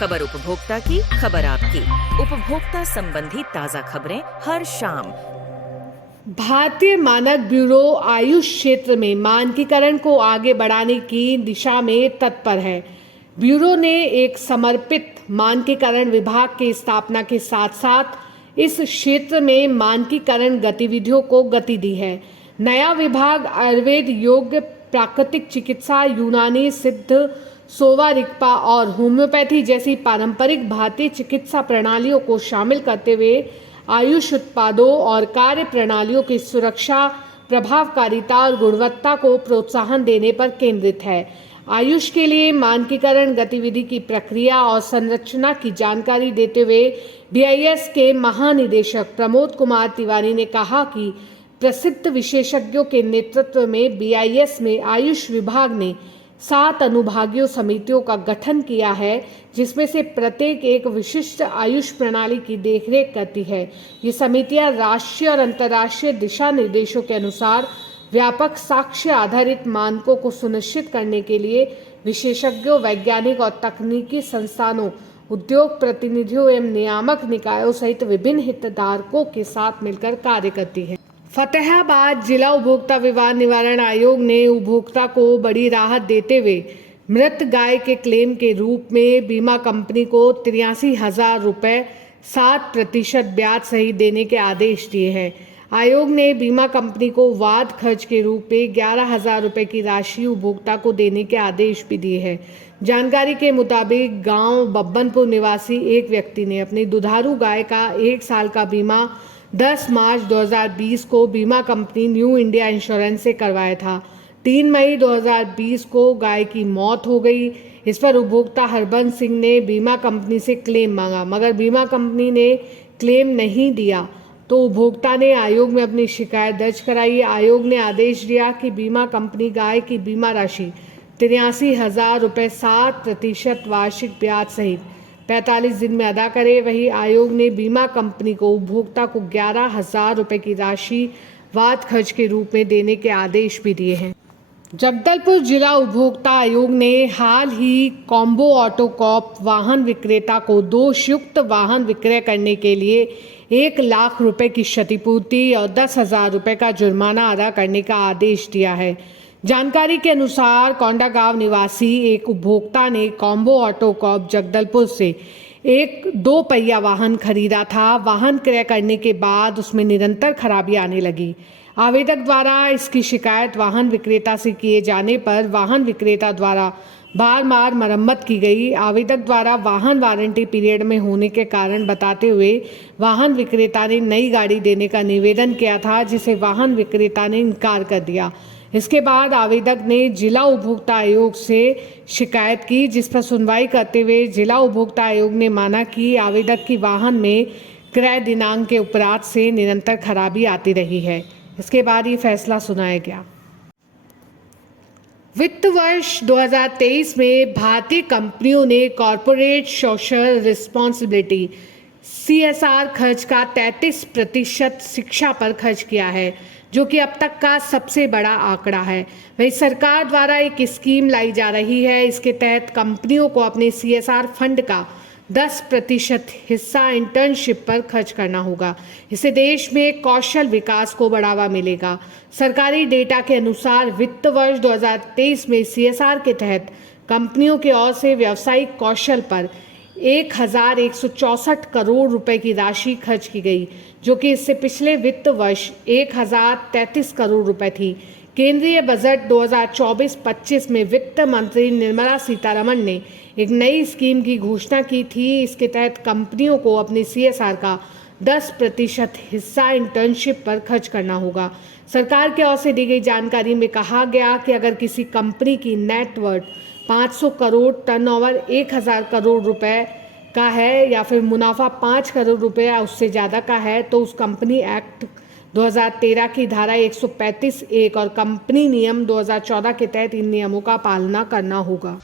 खबर उपभोक्ता की, खबर आपकी। उपभोक्ता संबंधी ताजा खबरें हर शाम। भारतीय मानक ब्यूरो आयुष क्षेत्र में मानकीकरण को आगे बढ़ाने की दिशा में तत्पर है। ब्यूरो ने एक समर्पित मानकीकरण विभाग की स्थापना के साथ साथ इस क्षेत्र में मानकीकरण गतिविधियों को गति दी है। नया विभाग आयुर्वेद, योग, प्राकृतिक चिकित्सा, यूनानी, सिद्ध, सोवा रिगपा और होम्योपैथी जैसी पारंपरिक भारतीय चिकित्सा प्रणालियों को शामिल करते हुए आयुष उत्पादों और कार्य प्रणालियों की सुरक्षा, प्रभावकारिता और गुणवत्ता को प्रोत्साहन देने पर केंद्रित है। आयुष के लिए मानकीकरण गतिविधि की प्रक्रिया और संरचना की जानकारी देते हुए बीआईएस के महानिदेशक प्रमोद कुमार तिवारी ने कहा कि प्रसिद्ध विशेषज्ञों के नेतृत्व में बीआईएस में आयुष विभाग ने 7 अनुभागीय समितियों का गठन किया है, जिसमें से प्रत्येक एक विशिष्ट आयुष प्रणाली की देखरेख करती है। ये समितियां राष्ट्रीय और अंतर्राष्ट्रीय दिशा निर्देशों के अनुसार व्यापक साक्ष्य आधारित मानकों को सुनिश्चित करने के लिए विशेषज्ञों, वैज्ञानिक और तकनीकी संस्थानों, उद्योग प्रतिनिधियों एवं नियामक निकायों सहित विभिन्न हितधारकों के साथ मिलकर कार्य करती है। फतेहाबाद जिला उपभोक्ता विवाद निवारण आयोग ने उपभोक्ता को बड़ी राहत देते हुए मृत गाय के क्लेम के रूप में बीमा कंपनी को 83,000 रुपये 7% ब्याज सहित देने के आदेश दिए हैं। आयोग ने बीमा कंपनी को वाद खर्च के रूप में 11,000 रुपये की राशि उपभोक्ता को देने के आदेश भी दिए हैं। जानकारी के मुताबिक गांव बब्बनपुर निवासी एक व्यक्ति ने अपनी दुधारू गाय का 1 साल का बीमा 10 मार्च 2020 को बीमा कंपनी न्यू इंडिया इंश्योरेंस से करवाया था। 3 मई 2020 को गाय की मौत हो गई। इस पर उपभोक्ता हरबंस सिंह ने बीमा कंपनी से क्लेम मांगा, मगर बीमा कंपनी ने क्लेम नहीं दिया तो उपभोक्ता ने आयोग में अपनी शिकायत दर्ज कराई। आयोग ने आदेश दिया कि बीमा कंपनी गाय की बीमा राशि 83,000 रुपये 7% वार्षिक ब्याज सहित 45 दिन में अदा करे। वहीं आयोग ने बीमा कंपनी को उपभोक्ता को 11,000 रुपये की राशि वाद खर्च के रूप में देने के आदेश भी दिए हैं। जगदलपुर जिला उपभोक्ता आयोग ने हाल ही कॉम्बो ऑटोकॉप वाहन विक्रेता को दोषयुक्त वाहन विक्रय करने के लिए 1 लाख रुपए की क्षतिपूर्ति और 10,000 रुपये का जुर्माना अदा करने का आदेश दिया है। जानकारी के अनुसार कोंडागांव निवासी एक उपभोक्ता ने कॉम्बो ऑटोकॉप जगदलपुर से एक 2 पहिया वाहन खरीदा था। वाहन क्रय करने के बाद उसमें निरंतर खराबी आने लगी। आवेदक द्वारा इसकी शिकायत वाहन विक्रेता से किए जाने पर वाहन विक्रेता द्वारा बार बार मरम्मत की गई। आवेदक द्वारा वाहन वारंटी पीरियड में होने के कारण बताते हुए वाहन विक्रेता ने नई गाड़ी देने का निवेदन किया था, जिसे वाहन विक्रेता ने इनकार कर दिया। इसके बाद आवेदक ने जिला उपभोक्ता आयोग से शिकायत की, जिस पर सुनवाई करते हुए जिला उपभोक्ता आयोग ने माना कि आवेदक की वाहन में क्रय दिनांक के उपरांत से निरंतर खराबी आती रही है। इसके बाद ये फैसला सुनाया गया। वित्त वर्ष 2023 में भारतीय कंपनियों ने कॉरपोरेट सोशल रिस्पॉन्सिबिलिटी CSR खर्च का 33% शिक्षा पर खर्च किया है, जो कि अब तक का सबसे बड़ा आंकड़ा है। वहीं सरकार द्वारा एक स्कीम लाई जा रही है। इसके तहत कंपनियों को अपने CSR फंड का 10% हिस्सा इंटर्नशिप पर खर्च करना होगा। इससे देश में कौशल विकास को बढ़ावा मिलेगा। सरकारी डेटा के अनुसार वित्त वर्ष 2023 में CSR के तहत कंपनियों की ओर से व्यावसायिक कौशल पर 1,164 करोड़ रुपए की राशि खर्च की गई, जो कि इससे पिछले वित्त वर्ष 1,033 करोड़ रुपए थी। केंद्रीय बजट 2024-25 में वित्त मंत्री निर्मला सीतारमण ने एक नई स्कीम की घोषणा की थी। इसके तहत कंपनियों को अपनी CSR का 10% हिस्सा इंटर्नशिप पर खर्च करना होगा। सरकार की ओर से दी गई जानकारी में कहा गया कि अगर किसी कंपनी की नेटवर्थ 500 करोड़, टर्नओवर 1,000 करोड़ रुपए का है या फिर मुनाफा 5 करोड़ रुपए या उससे ज़्यादा का है, तो उस कंपनी एक्ट 2013 की धारा 135(1) और कंपनी नियम 2014 के तहत इन नियमों का पालना करना होगा।